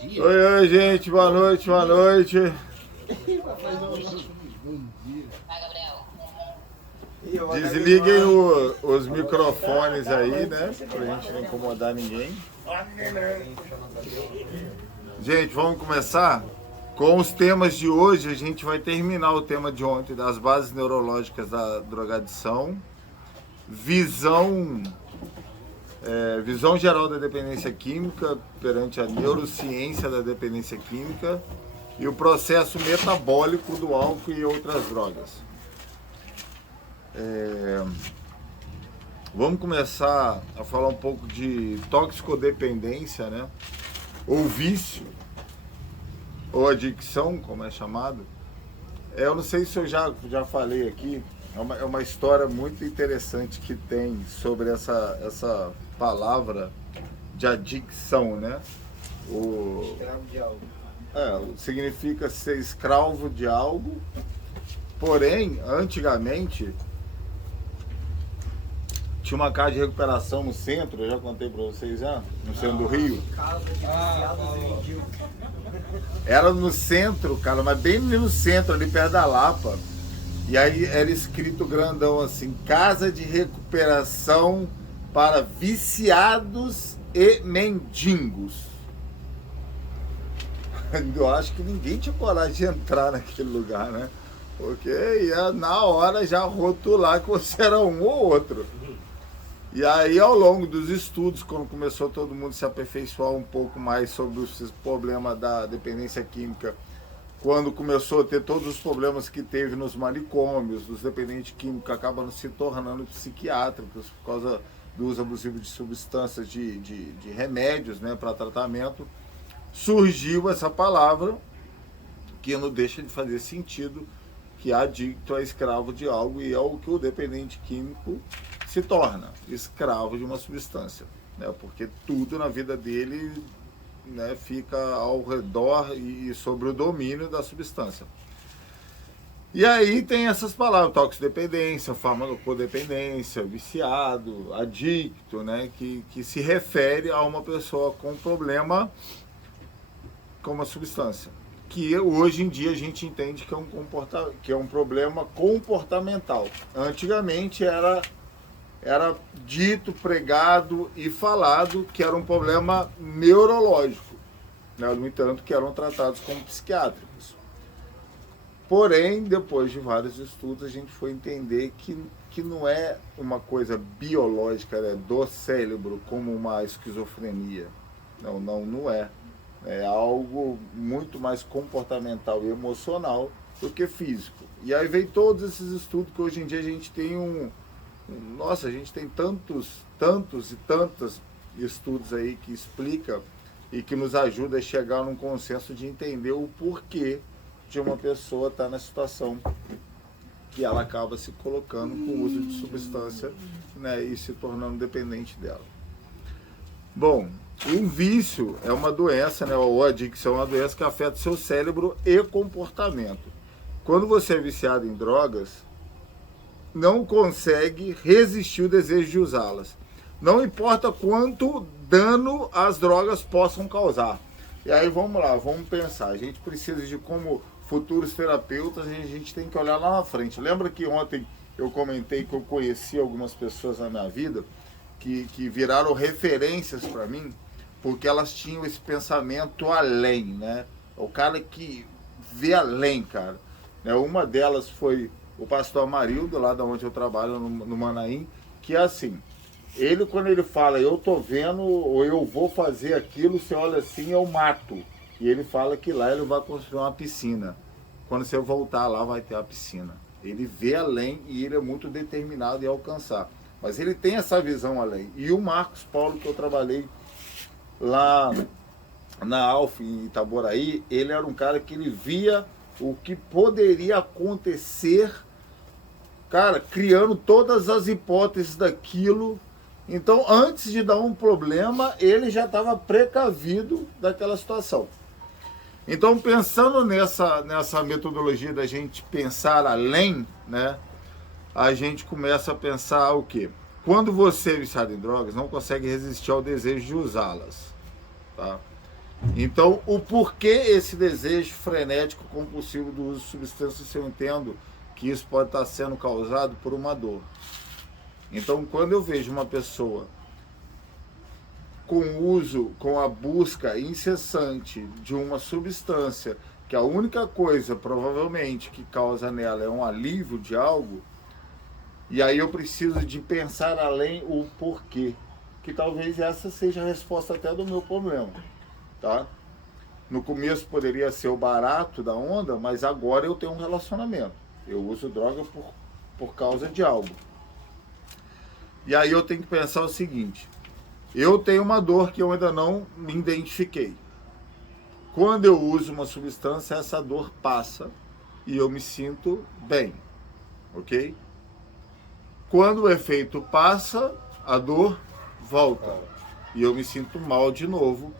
dia. Oi, gente, boa noite, boa noite. Bom dia. Desliguem os microfones aí, né? Pra gente não incomodar ninguém. Gente, vamos começar? Com os temas de hoje, a gente vai terminar o tema de ontem, das bases neurológicas da drogadição, visão geral da dependência química perante a neurociência da dependência química e o processo metabólico do álcool e outras drogas. Vamos começar a falar um pouco de toxicodependência, né? Ou vício, ou adicção, como é chamado. Eu não sei se eu já falei aqui, é uma história muito interessante que tem sobre essa palavra de adicção, né? Escravo de algo. Significa ser escravo de algo, porém, antigamente, tinha uma casa de recuperação no centro, eu já contei pra vocês já, no centro do Rio. Casa de viciados e mendigos. Era no centro, cara, mas bem no centro, ali perto da Lapa. E aí era escrito grandão assim, Casa de Recuperação para Viciados e Mendigos. Eu acho que ninguém tinha coragem de entrar naquele lugar, né? Porque ia na hora já rotular que você era um ou outro. E aí, ao longo dos estudos, quando começou todo mundo a se aperfeiçoar um pouco mais sobre os problemas da dependência química, quando começou a ter todos os problemas que teve nos manicômios, os dependentes químicos acabam se tornando psiquiátricos por causa do uso abusivo de substâncias, de remédios, né, para tratamento, surgiu essa palavra que não deixa de fazer sentido, que adicto é escravo de algo, e é o que o dependente químico se torna, escravo de uma substância, né? Porque tudo na vida dele, né, fica ao redor e sobre o domínio da substância. E aí tem essas palavras, toxidependência, farmacodependência, viciado, adicto, né, que se refere a uma pessoa com problema com uma substância, que hoje em dia a gente entende que é um problema comportamental. Antigamente era dito, pregado e falado que era um problema neurológico, né? No entanto, que eram tratados como psiquiátricos. Porém, depois de vários estudos, a gente foi entender que não é uma coisa biológica, né, do cérebro, como uma esquizofrenia. Não é. É algo muito mais comportamental e emocional do que físico. E aí vem todos esses estudos que hoje em dia a gente tem a gente tem tantos e tantos estudos aí que explica e que nos ajuda a chegar num consenso de entender o porquê de uma pessoa estar na situação que ela acaba se colocando com o uso de substância, né, e se tornando dependente dela. Bom, o vício é uma doença, né, ou a adicção é uma doença que afeta o seu cérebro e comportamento. Quando você é viciado em drogas, não consegue resistir o desejo de usá-las. Não importa quanto dano as drogas possam causar. E aí vamos lá, vamos pensar. A gente precisa de, como futuros terapeutas, a gente tem que olhar lá na frente. Lembra que ontem eu comentei que eu conheci algumas pessoas na minha vida que viraram referências para mim, porque elas tinham esse pensamento além, né? O cara que vê além, cara. Uma delas foi o pastor Amarildo, lá de onde eu trabalho, no Manaim, que é assim, ele, quando ele fala, eu tô vendo, ou eu vou fazer aquilo, você olha assim, eu mato. E ele fala que lá ele vai construir uma piscina. Quando você voltar lá, vai ter a piscina. Ele vê além e ele é muito determinado em alcançar. Mas ele tem essa visão além. E o Marcos Paulo, que eu trabalhei lá na Alfa, em Itaboraí, ele era um cara que ele via o que poderia acontecer, cara, criando todas as hipóteses daquilo. Então, antes de dar um problema, ele já estava precavido daquela situação. Então, pensando nessa metodologia da gente pensar além, né, a gente começa a pensar o quê? Quando você é viciado em drogas, não consegue resistir ao desejo de usá-las, tá? Então, o porquê esse desejo frenético compulsivo do uso de substâncias, se eu entendo que isso pode estar sendo causado por uma dor. Então, quando eu vejo uma pessoa com o uso, com a busca incessante de uma substância, que a única coisa, provavelmente, que causa nela é um alívio de algo, e aí eu preciso de pensar além o porquê, que talvez essa seja a resposta até do meu problema, tá? No começo poderia ser o barato da onda, mas agora eu tenho um relacionamento. Eu uso droga por causa de algo. E aí eu tenho que pensar o seguinte: eu tenho uma dor que eu ainda não me identifiquei. Quando eu uso uma substância, essa dor passa e eu me sinto bem, ok? Quando o efeito passa, a dor volta e eu me sinto mal de novo,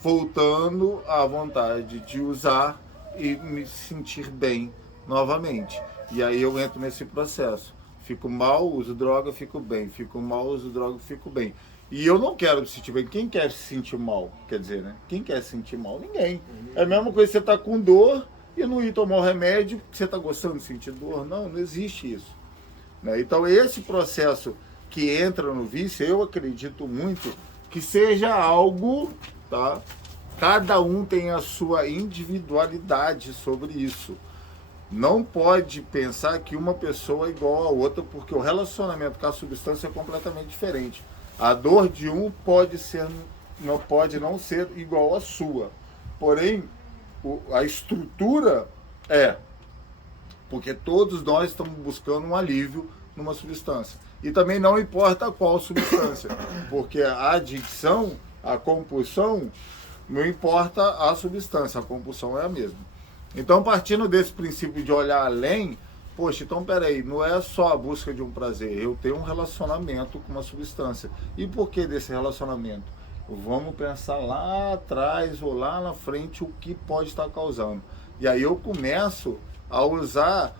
voltando à vontade de usar e me sentir bem novamente. E aí eu entro nesse processo. Fico mal, uso droga, fico bem. Fico mal, uso droga, fico bem. E eu não quero me sentir bem. Quem quer se sentir mal? Quer dizer, né? Quem quer se sentir mal? Ninguém. É a mesma coisa que você tá com dor e não ir tomar o remédio porque você tá gostando de sentir dor. Não, não existe isso. Né? Então esse processo que entra no vício, eu acredito muito que seja algo, tá? Cada um tem a sua individualidade sobre isso. Não pode pensar que uma pessoa é igual a outra, porque o relacionamento com a substância é completamente diferente. A dor de um pode não ser igual à sua. Porém, a estrutura é, porque todos nós estamos buscando um alívio numa substância. E também não importa qual substância, porque a adicção, a compulsão, não importa a substância, a compulsão é a mesma. Então, partindo desse princípio de olhar além, poxa, então peraí, não é só a busca de um prazer, eu tenho um relacionamento com uma substância. E por que desse relacionamento? Vamos pensar lá atrás ou lá na frente o que pode estar causando. E aí eu começo a usar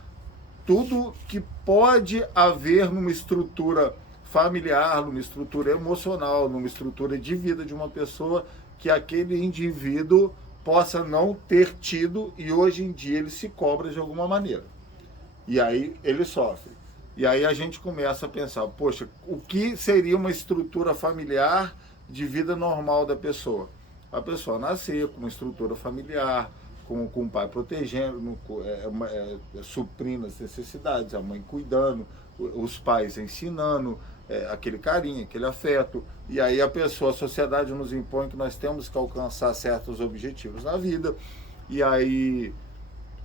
tudo que pode haver numa estrutura familiar, numa estrutura emocional, numa estrutura de vida de uma pessoa que aquele indivíduo possa não ter tido e hoje em dia ele se cobra de alguma maneira. E aí ele sofre. E aí a gente começa a pensar, poxa, o que seria uma estrutura familiar de vida normal da pessoa? A pessoa nascer com uma estrutura familiar, com o pai protegendo, suprindo as necessidades, a mãe cuidando, os pais ensinando, aquele carinho, aquele afeto. E aí a pessoa, a sociedade nos impõe que nós temos que alcançar certos objetivos na vida. E aí,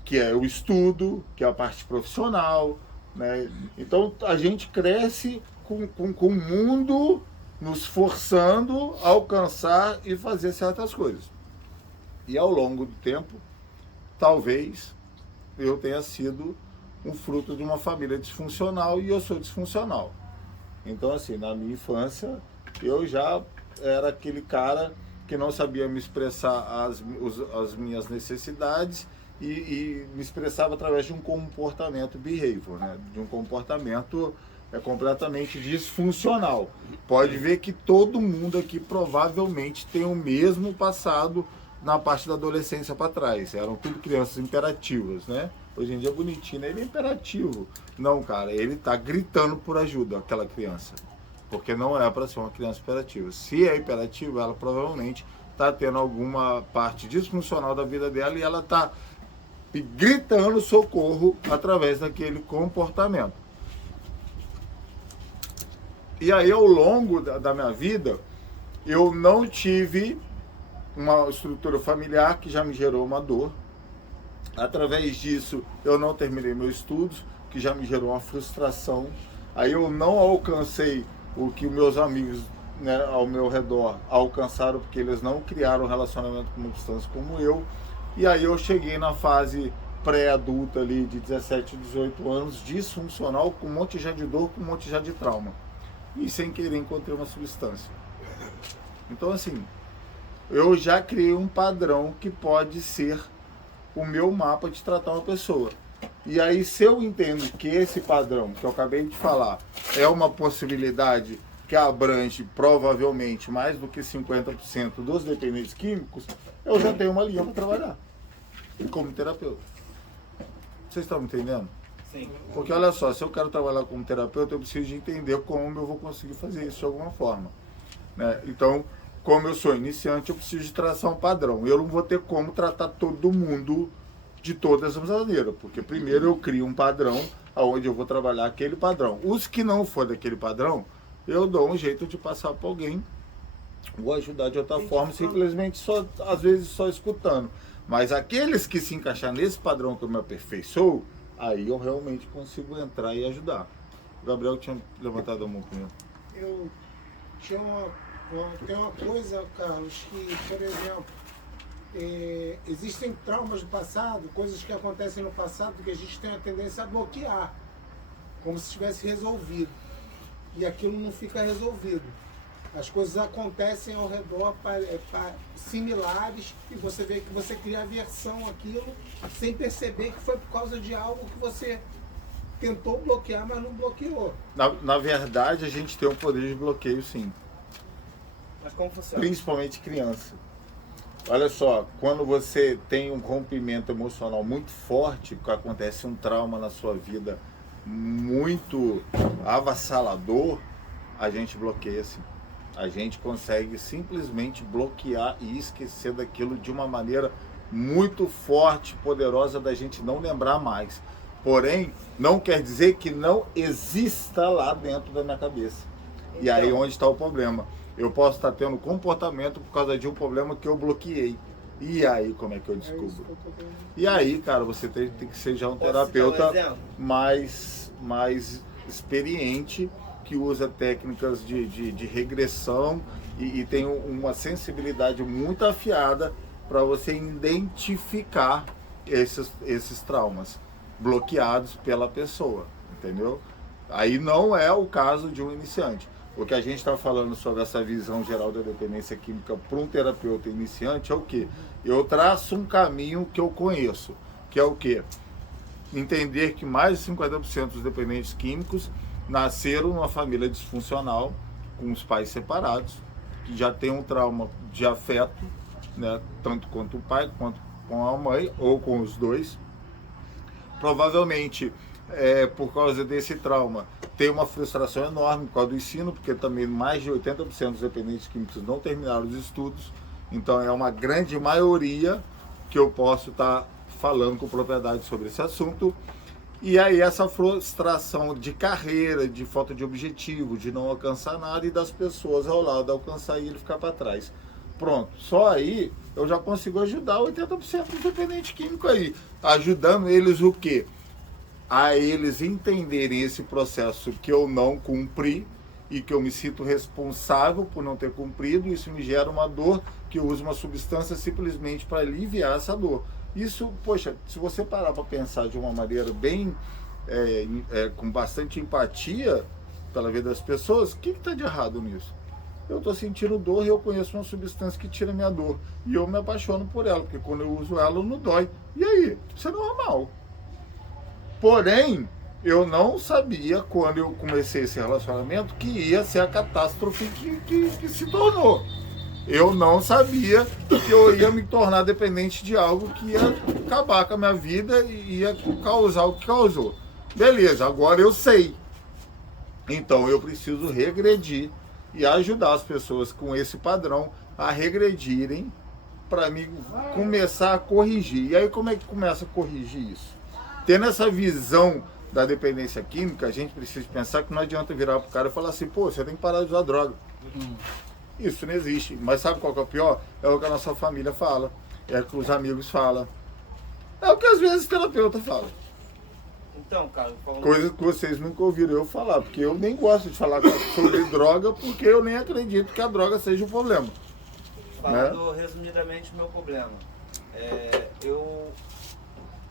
que é o estudo, que é a parte profissional, né? Então a gente cresce com o mundo nos forçando a alcançar e fazer certas coisas. E ao longo do tempo, talvez eu tenha sido um fruto de uma família disfuncional e eu sou disfuncional. Então, assim, na minha infância, eu já era aquele cara que não sabia me expressar as minhas necessidades e me expressava através de um comportamento behavior, né? De um comportamento completamente disfuncional. Pode ver que todo mundo aqui provavelmente tem o mesmo passado na parte da adolescência para trás. Eram tudo crianças imperativas, né? Hoje em dia é bonitinho, né? Ele é imperativo. Não, cara, ele tá gritando por ajuda, aquela criança. Porque não é para ser uma criança imperativa. Se é imperativa, ela provavelmente tá tendo alguma parte disfuncional da vida dela e ela tá gritando socorro através daquele comportamento. E aí, ao longo da minha vida, eu não tive uma estrutura familiar que já me gerou uma dor. Através disso, eu não terminei meus estudos, que já me gerou uma frustração. Aí eu não alcancei o que meus amigos, né, ao meu redor alcançaram, porque eles não criaram um relacionamento com uma substância como eu. E aí eu cheguei na fase pré-adulta ali, de 17, 18 anos, disfuncional, com um monte já de dor, com um monte já de trauma. E sem querer encontrei uma substância. Então, assim, eu já criei um padrão que pode ser o meu mapa de tratar uma pessoa. E aí, se eu entendo que esse padrão que eu acabei de falar é uma possibilidade que abrange provavelmente mais do que 50% dos dependentes químicos, eu já tenho uma linha para trabalhar como terapeuta. Vocês estão me entendendo? Sim. Porque olha só, se eu quero trabalhar como terapeuta, eu preciso de entender como eu vou conseguir fazer isso de alguma forma, né? Então, como eu sou iniciante, eu preciso de traçar um padrão. Eu não vou ter como tratar todo mundo de todas as maneiras, porque primeiro eu crio um padrão aonde eu vou trabalhar aquele padrão. Os que não for daquele padrão, eu dou um jeito de passar para alguém, vou ajudar de outra forma, simplesmente só, às vezes só escutando. Mas aqueles que se encaixar nesse padrão que eu me aperfeiçoo, aí eu realmente consigo entrar e ajudar. O Gabriel tinha levantado a mão primeiro. Eu tinha tem uma coisa, Carlos, que, por exemplo, existem traumas do passado, coisas que acontecem no passado que a gente tem a tendência a bloquear, como se tivesse resolvido. E aquilo não fica resolvido. As coisas acontecem ao redor similares e você vê que você cria aversão àquilo sem perceber que foi por causa de algo que você tentou bloquear, mas não bloqueou. Na verdade, a gente tem um poder de bloqueio, sim. Mas como funciona? Principalmente criança. Olha só, quando você tem um rompimento emocional muito forte, que acontece um trauma na sua vida muito avassalador, a gente bloqueia, sim. A gente consegue simplesmente bloquear e esquecer daquilo de uma maneira muito forte, poderosa, da gente não lembrar mais. Porém, não quer dizer que não exista lá dentro da minha cabeça. E aí onde está o problema. Eu posso estar tendo comportamento por causa de um problema que eu bloqueei. E aí, como é que eu descubro? E aí, cara, você tem que ser já um terapeuta mais experiente, que usa técnicas de regressão e tem uma sensibilidade muito afiada para você identificar esses traumas bloqueados pela pessoa, entendeu? Aí não é o caso de um iniciante. O que a gente está falando sobre essa visão geral da dependência química para um terapeuta iniciante é o quê? Eu traço um caminho que eu conheço, que é o quê? Entender que mais de 50% dos dependentes químicos nasceram numa família disfuncional, com os pais separados, que já tem um trauma de afeto, né, tanto quanto o pai, quanto com a mãe, ou com os dois. Provavelmente, por causa desse trauma, tem uma frustração enorme por causa do ensino, porque também mais de 80% dos dependentes químicos não terminaram os estudos. Então é uma grande maioria que eu posso estar falando com propriedade sobre esse assunto. E aí essa frustração de carreira, de falta de objetivo, de não alcançar nada e das pessoas ao lado alcançar e ele ficar para trás. Pronto, só aí eu já consigo ajudar 80% dos dependentes químicos aí. Ajudando eles o quê? A eles entenderem esse processo que eu não cumpri e que eu me sinto responsável por não ter cumprido. Isso me gera uma dor, que eu uso uma substância simplesmente para aliviar essa dor. Isso, poxa, se você parar para pensar de uma maneira bem, com bastante empatia pela vida das pessoas, o que está de errado nisso? Eu estou sentindo dor e eu conheço uma substância que tira minha dor. E eu me apaixono por ela, porque quando eu uso ela, não dói. E aí? Isso é normal. Porém, eu não sabia, quando eu comecei esse relacionamento, que ia ser a catástrofe que se tornou. Eu não sabia que eu ia me tornar dependente de algo que ia acabar com a minha vida e ia causar o que causou. Beleza, agora eu sei. Então eu preciso regredir e ajudar as pessoas com esse padrão a regredirem para mim começar a corrigir. E aí como é que começa a corrigir isso? Tendo essa visão da dependência química, a gente precisa pensar que não adianta virar pro cara e falar assim, pô, você tem que parar de usar droga. Isso não existe. Mas sabe qual que é o pior? É o que a nossa família fala. É o que os amigos falam. É o que às vezes o terapeuta fala. Então, cara, Coisa que vocês nunca ouviram eu falar. Porque eu nem gosto de falar sobre droga, porque eu nem acredito que a droga seja o problema. Falando resumidamente o meu problema.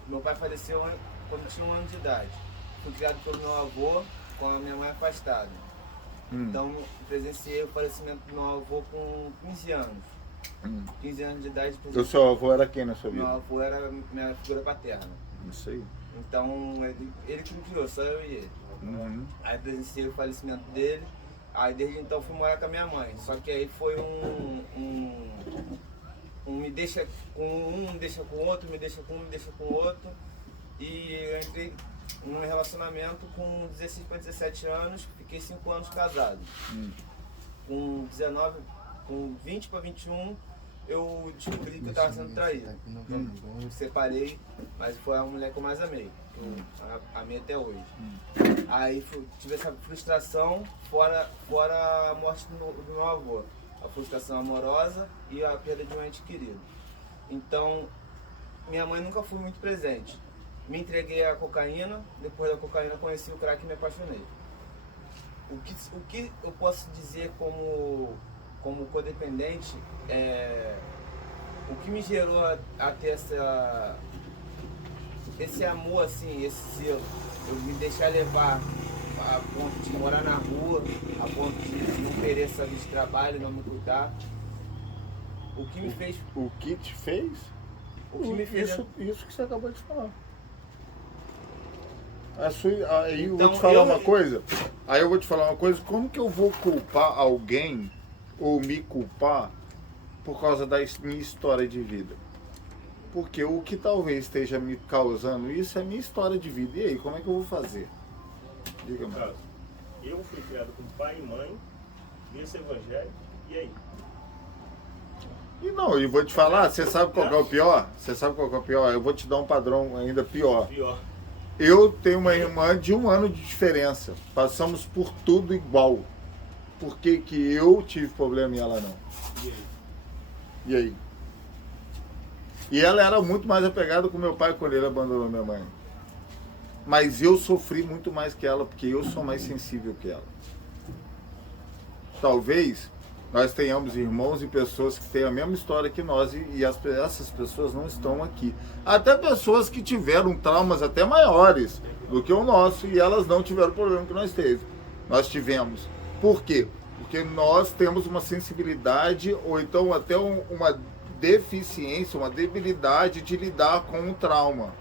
Meu pai faleceu quando tinha 1 ano de idade. Fui criado pelo meu avô com a minha mãe afastada. Então, presenciei o falecimento do meu avô com 15 anos. 15 anos de idade. O seu avô era quem na sua vida? Meu avô era minha figura paterna. Isso aí. Então, ele que me criou, só eu e ele. Aí presenciei o falecimento dele Aí desde então fui morar com a minha mãe. Só que aí foi me deixa com um, me deixa com outro, me deixa com um, me deixa com outro. E eu entrei num relacionamento com 16 para 17 anos, fiquei 5 anos casado. Com 20 para 21, eu descobri que eu estava sendo traído. Eu separei, mas foi a mulher que eu mais amei, que eu amei até hoje. Aí tive essa frustração, fora a morte do meu avô. A frustração amorosa e a perda de um ente querido. Então, minha mãe nunca foi muito presente. Me entreguei à cocaína, depois da cocaína conheci o crack e me apaixonei. O que eu posso dizer como codependente é o que me gerou a ter esse amor, assim, esse zelo, eu me deixar levar a ponto de morar na rua, a ponto de não querer saber de trabalho, não me cuidar. O que me fez... O que te fez? O que me fez... Isso que você acabou de falar. Aí eu Então, vou te falar uma coisa. Aí eu vou te falar uma coisa. Como que eu vou culpar alguém ou me culpar por causa da minha história de vida? Porque o que talvez esteja me causando isso é a minha história de vida. E aí, como é que eu vou fazer? Diga, mano. Eu fui criado com pai e mãe, desse evangelho, e aí? E não, eu vou te falar, você sabe qual que é o pior? Você sabe qual que é o pior? Eu vou te dar um padrão ainda pior. Eu tenho uma irmã de 1 ano de diferença. Passamos por tudo igual. Por que que eu tive problema e ela não? E aí? E ela era muito mais apegada com meu pai quando ele abandonou minha mãe. Mas eu sofri muito mais que ela, porque eu sou mais sensível que ela. Talvez nós tenhamos irmãos e pessoas que têm a mesma história que nós e essas pessoas não estão aqui. Até pessoas que tiveram traumas até maiores do que o nosso e elas não tiveram o problema que nós tivemos. Por quê? Porque nós temos uma sensibilidade ou então até uma deficiência, uma debilidade de lidar com o trauma.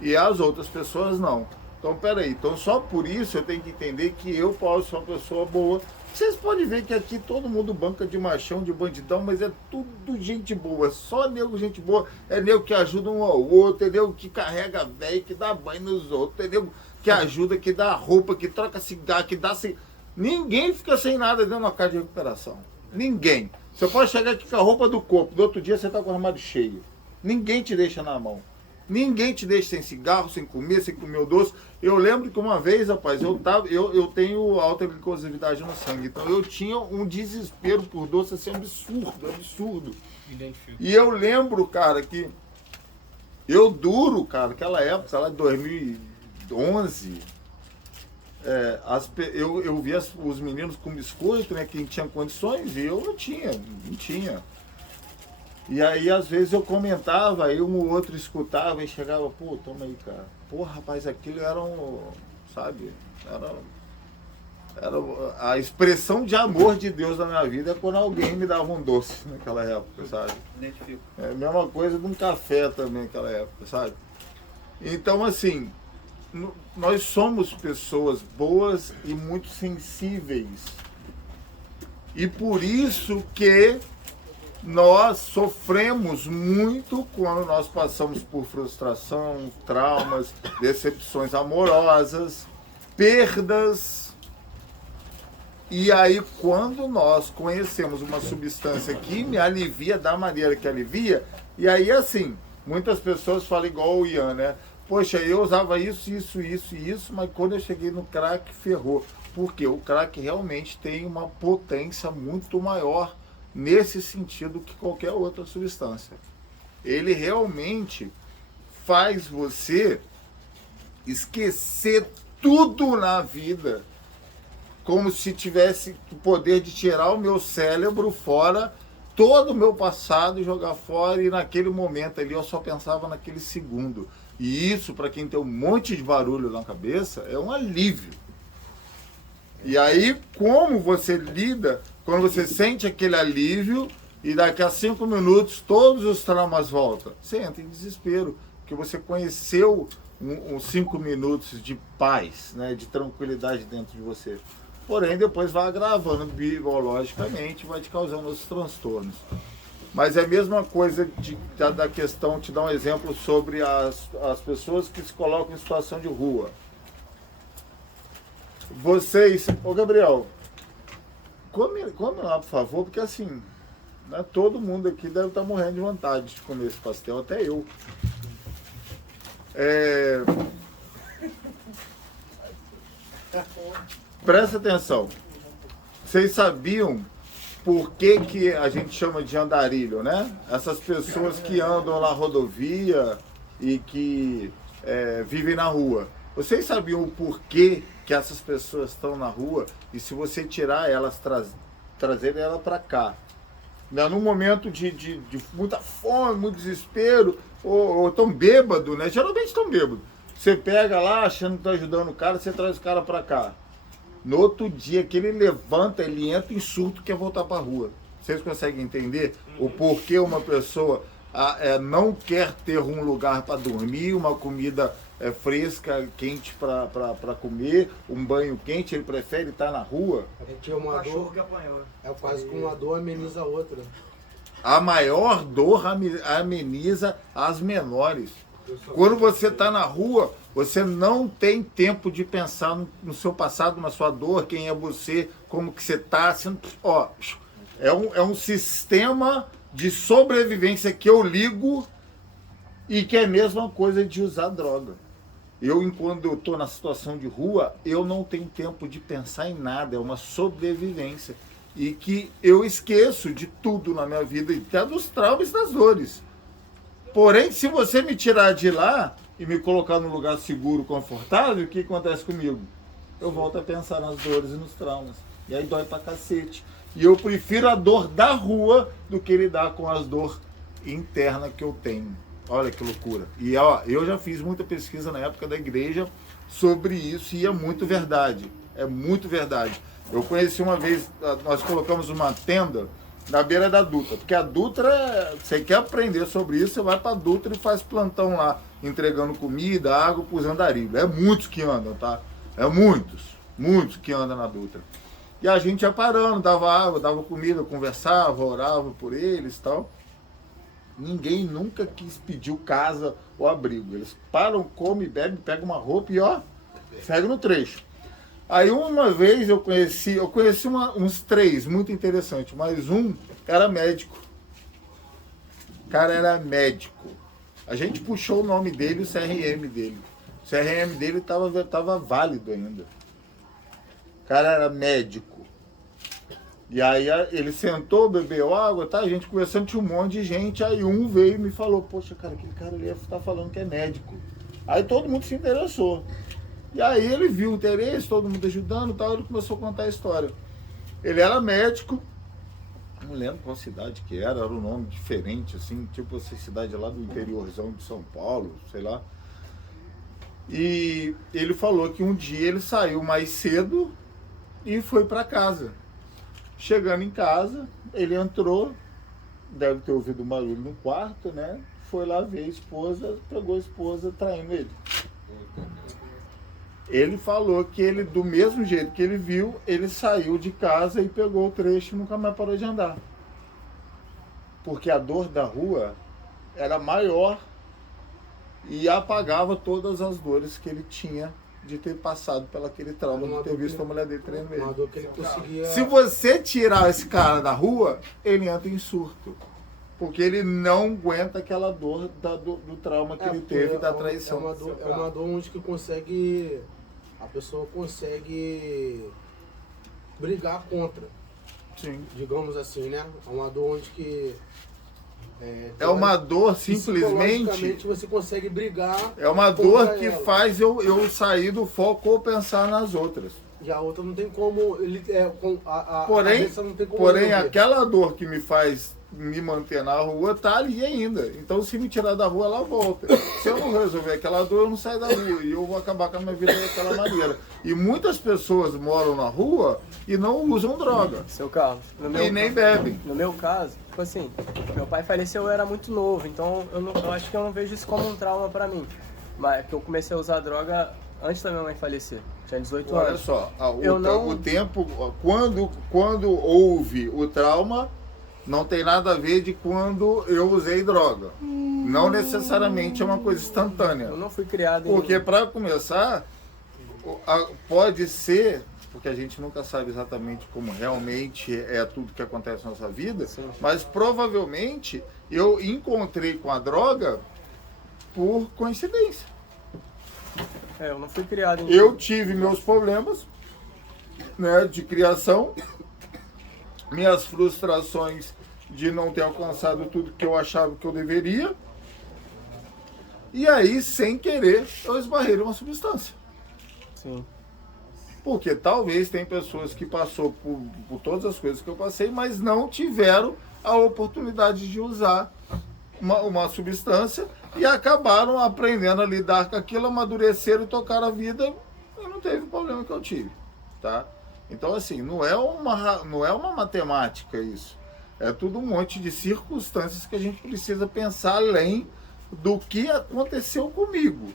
E as outras pessoas não. Então, peraí. Então, só por isso eu tenho que entender que eu posso ser uma pessoa boa. Vocês podem ver que aqui todo mundo banca de machão, de bandidão, mas é tudo gente boa. Só nego gente boa. É nego que ajuda um ao outro, é nego que carrega velho, que dá banho nos outros, é nego que ajuda, que dá roupa, que troca cigarro, que dá... Ninguém fica sem nada dentro de uma casa de recuperação. Ninguém. Você pode chegar aqui com a roupa do corpo, do outro dia você está com o armário cheio. Ninguém te deixa na mão. Ninguém te deixa sem cigarro, sem comer o doce. Eu lembro que uma vez, rapaz, eu tenho alta glicosividade no sangue. Então eu tinha um desespero por doce assim, absurdo. Identifico. E eu lembro, cara, que eu duro, cara, aquela época lá de 2011, eu via os meninos com biscoito, né, quem tinha condições, e eu não tinha. E aí, às vezes, eu comentava, aí um ou outro escutava e chegava, pô, toma aí, cara. Pô, rapaz, aquilo era sabe, era a expressão de amor de Deus na minha vida é quando alguém me dava um doce naquela época, sabe? Identifico. É a mesma coisa de um café também naquela época, sabe? Então, assim, nós somos pessoas boas e muito sensíveis. E por isso que nós sofremos muito quando nós passamos por frustração, traumas, decepções amorosas, perdas. E aí, quando nós conhecemos uma substância que me alivia da maneira que alivia, e aí, assim, muitas pessoas falam igual o Ian, né? Poxa, eu usava isso, mas quando eu cheguei no crack, ferrou. Porque o crack realmente tem uma potência muito maior nesse sentido que qualquer outra substância. Ele realmente faz você esquecer tudo na vida, como se tivesse o poder de tirar o meu cérebro fora, todo o meu passado e jogar fora, e naquele momento ali eu só pensava naquele segundo. E isso, para quem tem um monte de barulho na cabeça, é um alívio. E aí, como você lida quando você sente aquele alívio e daqui a 5 minutos todos os traumas voltam? Você entra em desespero, porque você conheceu uns 5 minutos de paz, né, de tranquilidade dentro de você. porém depois vai agravando biologicamente, vai te causando outros transtornos. Mas é a mesma coisa da questão, te dar um exemplo sobre as pessoas que se colocam em situação de rua. Vocês, ô Gabriel, come lá, por favor, porque assim, né, todo mundo aqui deve estar morrendo de vontade de comer esse pastel, até eu. Presta atenção. Vocês sabiam por que a gente chama de andarilho, né? Essas pessoas que andam na rodovia e que vivem na rua. Vocês sabiam o porquê que essas pessoas estão na rua e se você tirar elas, trazer ela para cá, né? Num momento de muita fome, muito desespero, ou tão bêbado, né? Geralmente estão bêbado. Você pega lá achando que está ajudando o cara, você traz o cara para cá. No outro dia que ele levanta, ele entra em surto, quer voltar para a rua. Vocês conseguem entender o porquê uma pessoa não quer ter um lugar para dormir, uma comida fresca, quente para comer, um banho quente, ele prefere estar na rua? É que uma dor que apanhou. é quase que uma dor ameniza a outra. A maior dor ameniza as menores. Quando você está na rua, você não tem tempo de pensar no seu passado, na sua dor, quem é você, como que você está. É um sistema de sobrevivência que eu ligo e que é a mesma coisa de usar droga. Quando eu estou na situação de rua, eu não tenho tempo de pensar em nada, é uma sobrevivência. E que eu esqueço de tudo na minha vida, até dos traumas e das dores. Porém, se você me tirar de lá e me colocar num lugar seguro, confortável, o que acontece comigo? Eu volto a pensar nas dores e nos traumas. E aí dói pra cacete. E eu prefiro a dor da rua do que lidar com as dores internas que eu tenho. Olha que loucura. E ó, eu já fiz muita pesquisa na época da igreja sobre isso e é muito verdade. É muito verdade. Eu conheci uma vez, nós colocamos uma tenda na beira da Dutra, porque a Dutra, você quer aprender sobre isso, você vai para a Dutra e faz plantão lá, entregando comida, água para os andarilhos. É muitos que andam, tá? É muitos que andam na Dutra. E a gente ia parando, dava água, dava comida, conversava, orava por eles e tal. Ninguém nunca quis pedir casa ou abrigo. Eles param, comem, bebem, pegam uma roupa e ó, segue no trecho. Aí uma vez eu conheci uns 3, muito interessante, mas um era médico. O cara era médico. A gente puxou o nome dele e o CRM dele. O CRM dele estava válido ainda. O cara era médico. E aí ele sentou, bebeu água, tá? A gente conversando, tinha um monte de gente. Aí um veio e me falou, poxa, cara, aquele cara ali tá falando que é médico. Aí todo mundo se interessou. E aí ele viu o interesse, todo mundo ajudando e tal, ele começou a contar a história. Ele era médico, não lembro qual cidade que era um nome diferente, assim, tipo essa cidade lá do interiorzão de São Paulo, sei lá. E ele falou que um dia ele saiu mais cedo e foi para casa. Chegando em casa, ele entrou, deve ter ouvido um barulho no quarto, né? Foi lá ver a esposa, pegou a esposa traindo ele. Ele falou que ele, do mesmo jeito que ele viu, ele saiu de casa e pegou o trecho e nunca mais parou de andar. Porque a dor da rua era maior e apagava todas as dores que ele tinha de ter passado pelo aquele trauma, de ter visto a mulher dele traindo ele. Se você tirar esse cara da rua, ele entra em surto. Porque ele não aguenta aquela dor do trauma que ele teve, da traição. É uma dor onde que a pessoa consegue brigar contra. Sim. Digamos assim, né? É uma dor onde que... É uma dor simplesmente... você consegue brigar. É uma dor que faz eu sair do foco ou pensar nas outras. E a outra não tem como... Porém, aquela dor que me faz me manter na rua tá ali ainda. Então, se me tirar da rua, ela volta. Se eu não resolver aquela dor, eu não saio da rua. E eu vou acabar com a minha vida daquela maneira. E muitas pessoas moram na rua e não usam droga. Seu Carlos. E nem bebem. No meu caso, tipo assim, meu pai faleceu, eu era muito novo. Então, eu acho que eu não vejo isso como um trauma pra mim. Mas que eu comecei a usar droga antes da minha mãe falecer. Tinha 18 Olha anos. só, Eu não- o tempo, quando houve o trauma, não tem nada a ver de quando eu usei droga. Não necessariamente é uma coisa instantânea. Eu não fui criado em... Porque, para começar, pode ser, porque a gente nunca sabe exatamente como realmente é tudo que acontece na nossa vida, Sim. mas provavelmente eu encontrei com a droga por coincidência. Eu não fui criado em... Eu tive meus problemas, né, de criação, minhas frustrações de não ter alcançado tudo que eu achava que eu deveria. E aí, sem querer, eu esbarrei numa substância. Sim. Porque talvez tem pessoas que passou por todas as coisas que eu passei, mas não tiveram a oportunidade de usar uma substância e acabaram aprendendo a lidar com aquilo, amadureceram e tocaram a vida e não teve o problema que eu tive, tá? Então, assim, não é uma matemática isso. É tudo um monte de circunstâncias que a gente precisa pensar além do que aconteceu comigo,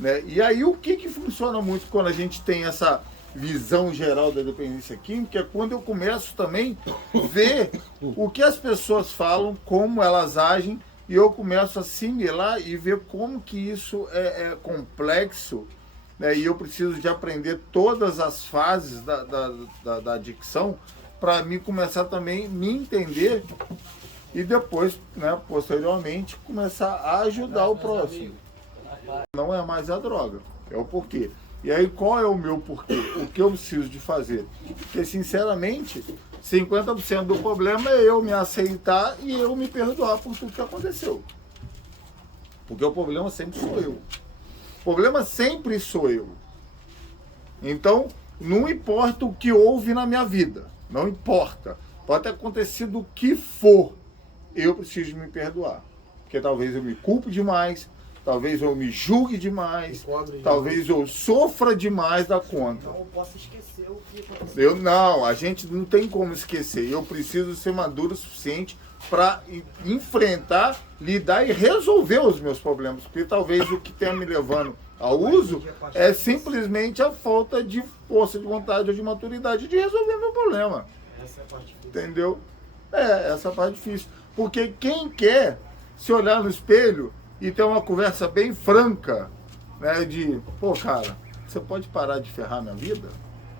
né? E aí o que funciona muito quando a gente tem essa visão geral da dependência química é quando eu começo também a ver o que as pessoas falam, como elas agem, e eu começo a assimilar e ver como que isso é complexo, né? E eu preciso de aprender todas as fases da adicção para mim começar também a me entender e depois, né, posteriormente, começar a ajudar o próximo. Não é mais a droga, é o porquê. E aí, qual é o meu porquê? O que eu preciso de fazer? Porque, sinceramente, 50% do problema é eu me aceitar e eu me perdoar por tudo que aconteceu. Porque o problema sempre sou eu. O problema sempre sou eu. Então, não importa o que houve na minha vida. Não importa. Pode ter acontecido o que for. Eu preciso me perdoar. Porque talvez eu me culpe demais, talvez eu me julgue demais, talvez eu sofra demais da conta. Não posso esquecer o que aconteceu. A gente não tem como esquecer. Eu preciso ser maduro o suficiente para enfrentar, lidar e resolver os meus problemas. Porque talvez o que tenha me levando ao uso é simplesmente a falta de força de vontade ou de maturidade de resolver meu problema. Essa é a parte difícil. Entendeu? Essa é a parte difícil. Porque quem quer se olhar no espelho e ter uma conversa bem franca, né, de, pô, cara, você pode parar de ferrar minha vida?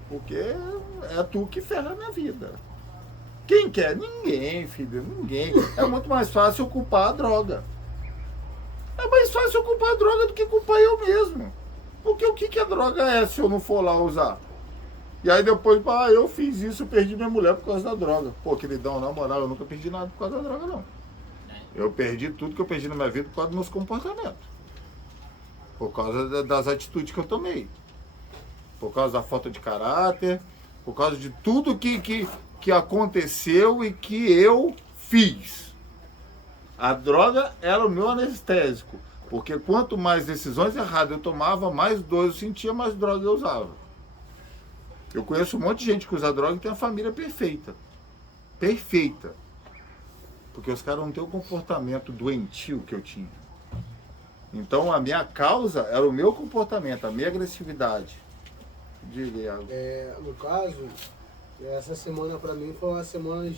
Porque é tu que ferra a minha vida. Quem quer? Ninguém, filho, ninguém. É muito mais fácil eu culpar a droga. É mais fácil eu culpar a droga do que culpar eu mesmo. Porque o que a droga é se eu não for lá usar? E aí depois, eu fiz isso, eu perdi minha mulher por causa da droga. Pô, queridão, na moral, eu nunca perdi nada por causa da droga, não. Eu perdi tudo que eu perdi na minha vida por causa dos meus comportamentos. Por causa das atitudes que eu tomei. Por causa da falta de caráter. Por causa de tudo que aconteceu e que eu fiz. A droga era o meu anestésico. Porque quanto mais decisões erradas eu tomava, mais dor eu sentia, mais droga eu usava. Eu conheço um monte de gente que usa droga e tem uma família perfeita. Perfeita. Porque os caras não têm o comportamento doentio que eu tinha. Então a minha causa era o meu comportamento, a minha agressividade. Diga, Iago. No caso, essa semana pra mim foi uma semana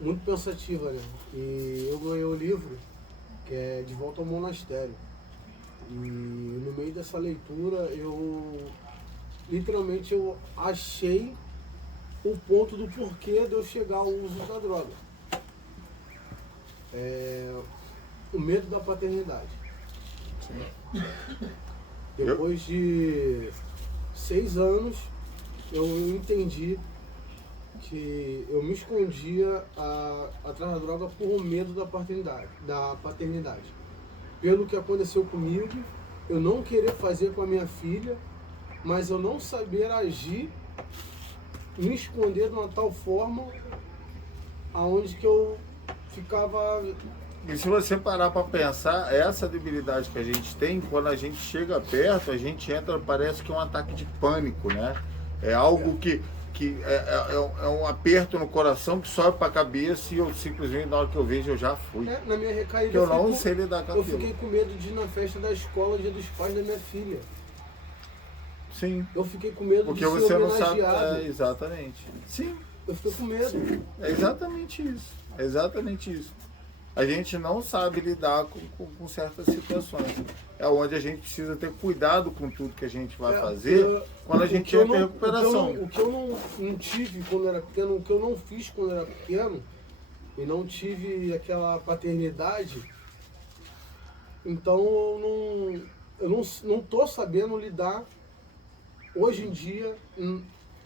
muito pensativa, né? E eu ganhei um livro que é De Volta ao Monastério. E no meio dessa leitura literalmente eu achei o ponto do porquê de eu chegar ao uso da droga. O medo da paternidade. Depois de 6 anos, eu entendi que eu me escondia atrás da droga por medo da paternidade. Pelo que aconteceu comigo, eu não querer fazer com a minha filha, mas eu não saber agir, me esconder de uma tal forma aonde que eu ficava... E se você parar para pensar, essa debilidade que a gente tem, quando a gente chega perto, a gente entra, parece que é um ataque de pânico, né? É algo que que é um aperto no coração que sobe para a cabeça e eu simplesmente, na hora que eu vejo, eu já fui. Na minha recaída, Que eu não sei lidar com eu aquilo. fiquei com medo de ir na festa da escola, dia dos pais da minha filha. Sim. Eu fiquei com medo Porque de ser você não sabe. homenageado. Exatamente. Sim. Eu fiquei com medo. É exatamente isso. É exatamente isso. A gente não sabe lidar com certas situações. É onde a gente precisa ter cuidado com tudo que a gente vai fazer quando a gente entra em recuperação. O que eu não tive quando era pequeno, o que eu não fiz quando era pequeno, e não tive aquela paternidade, então eu não tô sabendo lidar hoje em dia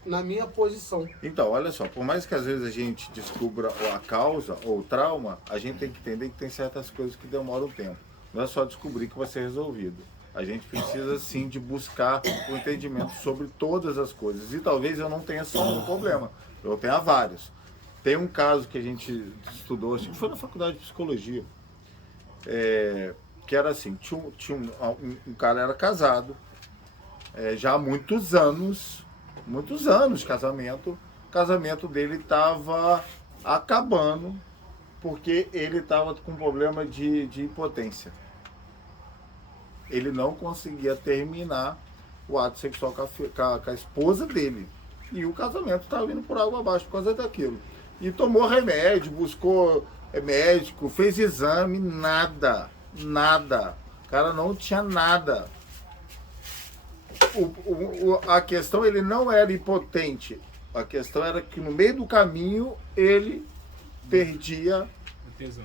na minha posição. Então, olha só, por mais que às vezes a gente descubra a causa ou o trauma, a gente tem que entender que tem certas coisas que demoram tempo. Não é só descobrir que vai ser resolvido. A gente precisa sim de buscar o entendimento sobre todas as coisas. E talvez eu não tenha só um problema, eu tenha vários. Tem um caso que a gente estudou, acho que foi na faculdade de psicologia, que era assim, tinha um cara era casado, já há muitos anos de casamento, o casamento dele estava acabando porque ele estava com problema de impotência. Ele não conseguia terminar o ato sexual com a esposa dele. E o casamento estava indo por água abaixo por causa daquilo. E tomou remédio, buscou médico, fez exame, nada. O cara não tinha nada. A questão, ele não era impotente. A questão era que no meio do caminho ele perdia. Tesão.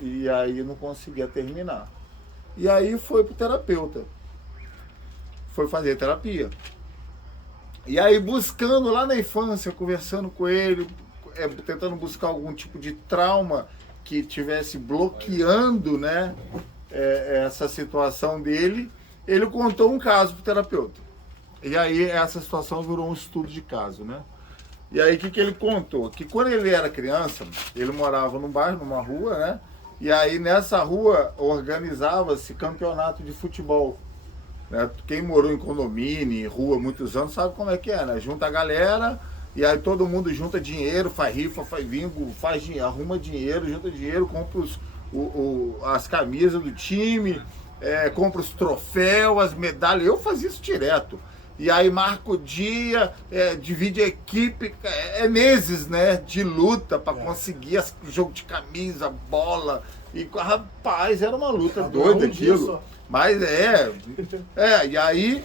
E aí não conseguia terminar. E aí foi pro terapeuta. Foi fazer terapia. E aí buscando lá na infância, conversando com ele, tentando buscar algum tipo de trauma que tivesse bloqueando, né, essa situação dele, ele contou um caso pro terapeuta. E aí essa situação virou um estudo de caso, né? E aí o que ele contou? Que quando ele era criança, ele morava num bairro, numa rua, né? E aí nessa rua organizava-se campeonato de futebol. Né? Quem morou em condomínio, em rua, muitos anos, sabe como é que é, né? Junta a galera, e aí todo mundo junta dinheiro, faz rifa, faz bingo, arruma dinheiro, junta dinheiro, compra as camisas do time, compra os troféus, as medalhas. Eu fazia isso direto. E aí marca o dia, divide a equipe, meses, né, de luta para conseguir jogo de camisa, bola. E rapaz, era uma luta doida aquilo. Mas e aí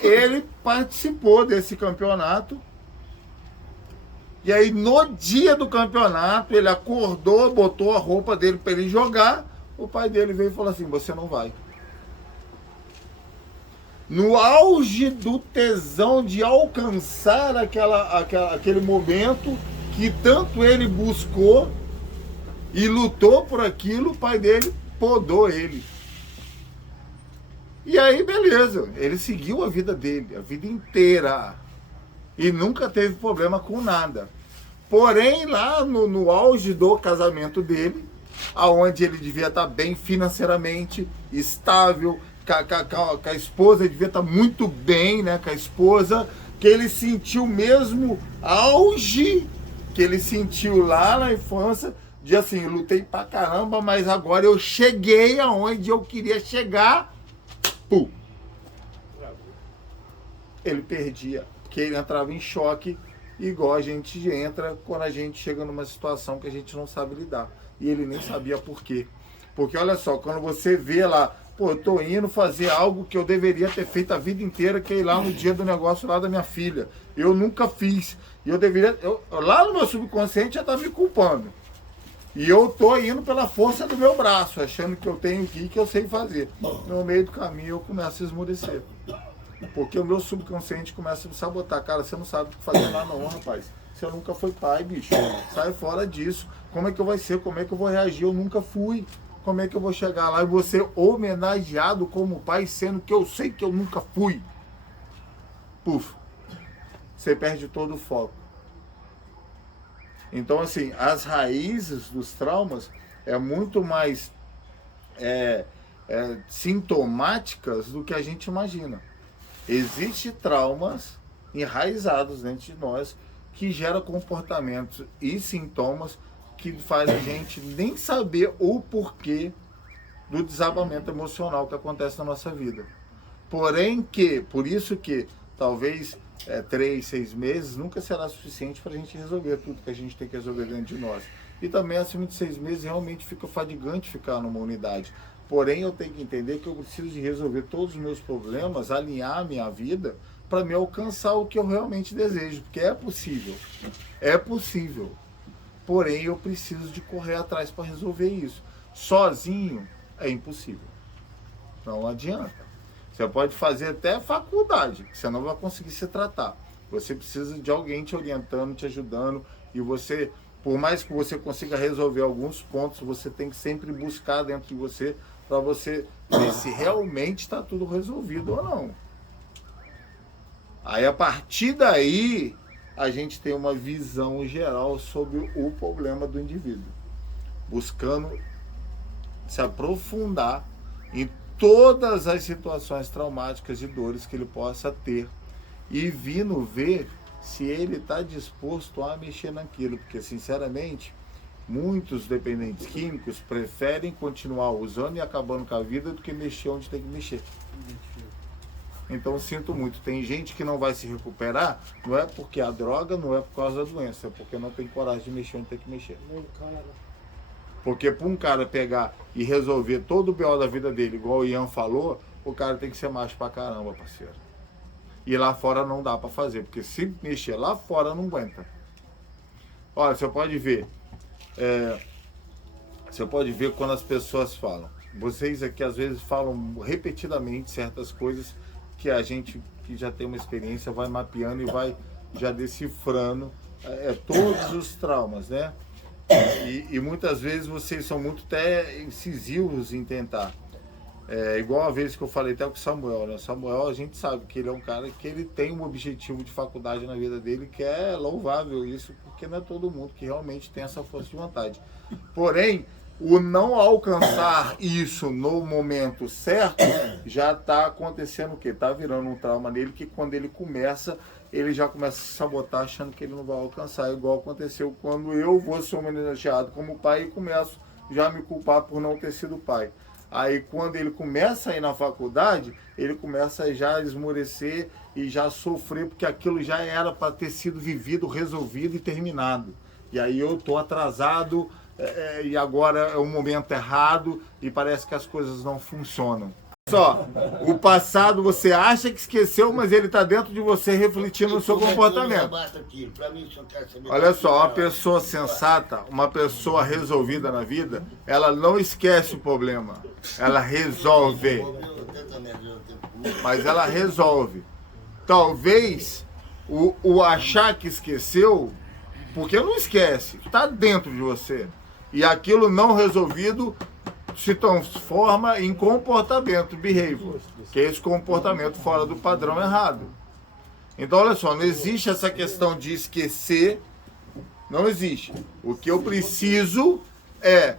ele participou desse campeonato. E aí no dia do campeonato ele acordou, botou a roupa dele para ele jogar. O pai dele veio e falou assim: você não vai. No auge do tesão de alcançar aquele momento que tanto ele buscou e lutou por aquilo, o pai dele podou ele. E aí, beleza, ele seguiu a vida dele, a vida inteira. E nunca teve problema com nada. Porém, lá no auge do casamento dele, aonde ele devia estar bem financeiramente, estável, com a esposa, ele devia estar muito bem, né, com a esposa, que ele sentiu mesmo auge que ele sentiu lá na infância, de assim, lutei pra caramba, mas agora eu cheguei aonde eu queria chegar, pum. Ele perdia, porque ele entrava em choque, igual a gente entra quando a gente chega numa situação que a gente não sabe lidar. E ele nem sabia por quê. Porque olha só, quando você vê lá, pô, eu tô indo fazer algo que eu deveria ter feito a vida inteira, que é ir lá no dia do negócio lá da minha filha. Eu nunca fiz. E eu deveria, lá no meu subconsciente já tá me culpando. E eu tô indo pela força do meu braço, achando que eu tenho que ir, que eu sei fazer. No meio do caminho eu começo a esmorecer. Porque o meu subconsciente começa a me sabotar. Cara, você não sabe o que fazer lá não, rapaz. Você nunca foi pai, bicho. Sai fora disso. Como é que vai ser? Como é que eu vou reagir? Eu nunca fui. Como é que eu vou chegar lá e vou ser homenageado como pai, sendo que eu sei que eu nunca fui? Puf. Você perde todo o foco. Então, assim, as raízes dos traumas é muito mais sintomáticas do que a gente imagina. Existem traumas enraizados dentro de nós que gera comportamentos e sintomas que faz a gente nem saber o porquê do desabamento emocional que acontece na nossa vida. Porém por isso que talvez 3, 6 meses nunca será suficiente para a gente resolver tudo que a gente tem que resolver dentro de nós. E também acima de 6 meses realmente fica fadigante ficar numa unidade. Porém eu tenho que entender que eu preciso de resolver todos os meus problemas, alinhar a minha vida para me alcançar o que eu realmente desejo, porque é possível. É possível. Porém eu preciso de correr atrás para resolver isso. Sozinho é impossível. Não adianta. Você pode fazer até faculdade, você não vai conseguir se tratar. Você precisa de alguém te orientando, te ajudando, e você, por mais que você consiga resolver alguns pontos, você tem que sempre buscar dentro de você para você ver se realmente está tudo resolvido ou não. Aí a partir daí a gente tem uma visão geral sobre o problema do indivíduo, buscando se aprofundar em todas as situações traumáticas e dores que ele possa ter e vindo ver se ele está disposto a mexer naquilo, porque sinceramente muitos dependentes químicos preferem continuar usando e acabando com a vida do que mexer onde tem que mexer. Então sinto muito, tem gente que não vai se recuperar, não é porque a droga, não é por causa da doença, é porque não tem coragem de mexer onde tem que mexer. Porque para um cara pegar e resolver todo o BO da vida dele, igual o Ian falou, o cara tem que ser macho pra caramba, parceiro. E lá fora não dá pra fazer, porque se mexer lá fora não aguenta. Olha, você pode ver quando as pessoas falam. Vocês aqui às vezes falam repetidamente certas coisas que a gente que já tem uma experiência vai mapeando e vai já decifrando todos os traumas, né? E muitas vezes vocês são muito até incisivos em tentar. Igual a vez que eu falei até com o Samuel, né? Samuel, a gente sabe que ele é um cara que ele tem um objetivo de faculdade na vida dele, que é louvável isso, porque não é todo mundo que realmente tem essa força de vontade. Porém, o não alcançar isso no momento certo, já está acontecendo o quê? Está virando um trauma nele, que quando ele começa, ele já começa a se sabotar achando que ele não vai alcançar, igual aconteceu quando eu vou ser homenageado como pai e começo já a me culpar por não ter sido pai. Aí quando ele começa a ir na faculdade, ele começa a já esmorecer e já sofrer, porque aquilo já era para ter sido vivido, resolvido e terminado. E aí eu estou atrasado e agora é o momento errado e parece que as coisas não funcionam. Só, o passado você acha que esqueceu, mas ele está dentro de você refletindo no seu comportamento. Olha só, uma pessoa sensata, uma pessoa resolvida na vida, ela não esquece o problema, ela resolve. Mas ela resolve. Talvez o achar que esqueceu, porque não esquece, está dentro de você. E aquilo não resolvido se transforma em comportamento, behavior, que é esse comportamento fora do padrão errado. Então, olha só, não existe essa questão de esquecer, não existe. O que eu preciso é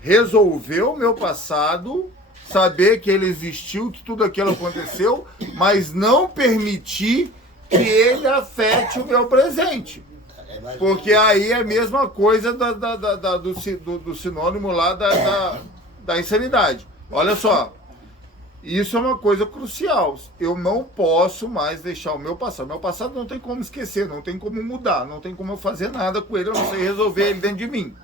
resolver o meu passado, saber que ele existiu, que tudo aquilo aconteceu, mas não permitir que ele afete o meu presente. Porque aí é a mesma coisa do sinônimo lá da insanidade. Olha só, isso é uma coisa crucial. Eu não posso mais deixar o meu passado. Meu passado não tem como esquecer, não tem como mudar, não tem como eu fazer nada com ele, eu não sei resolver ele dentro de mim.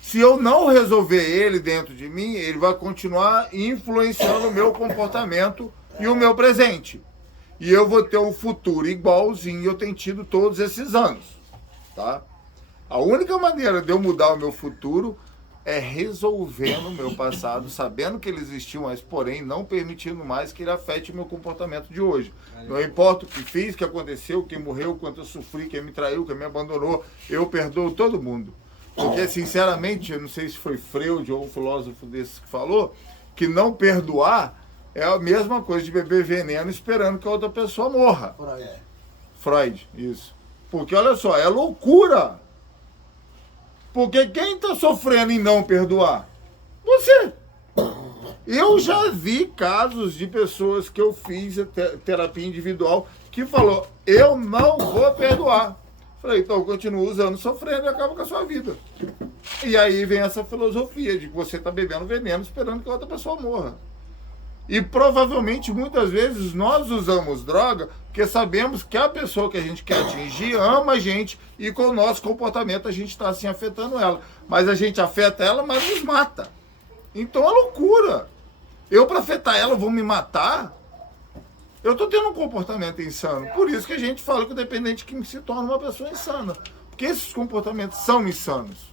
Se eu não resolver ele dentro de mim, ele vai continuar influenciando o meu comportamento e o meu presente. E eu vou ter um futuro igualzinho eu tenho tido todos esses anos, tá? A única maneira de eu mudar o meu futuro é resolvendo o meu passado, sabendo que ele existiu, mas porém não permitindo mais que ele afete o meu comportamento de hoje. Não importa o que fiz, o que aconteceu, quem morreu, quanto eu sofri, quem me traiu, quem me abandonou, eu perdoo todo mundo. Porque, sinceramente, eu não sei se foi Freud ou um filósofo desse que falou, que não perdoar é a mesma coisa de beber veneno esperando que a outra pessoa morra. Freud, isso. Porque, olha só, é loucura. Porque quem está sofrendo em não perdoar? Você. Eu já vi casos de pessoas que eu fiz terapia individual que falou, eu não vou perdoar. Falei, então eu continuo usando, sofrendo e acaba com a sua vida. E aí vem essa filosofia de que você está bebendo veneno esperando que a outra pessoa morra. E provavelmente, muitas vezes, nós usamos droga porque sabemos que a pessoa que a gente quer atingir ama a gente e com o nosso comportamento a gente está assim afetando ela. Mas a gente afeta ela, mas nos mata. Então é loucura. Eu, para afetar ela, vou me matar? Eu estou tendo um comportamento insano. Por isso que a gente fala que o dependente que se torna uma pessoa insana. Porque esses comportamentos são insanos.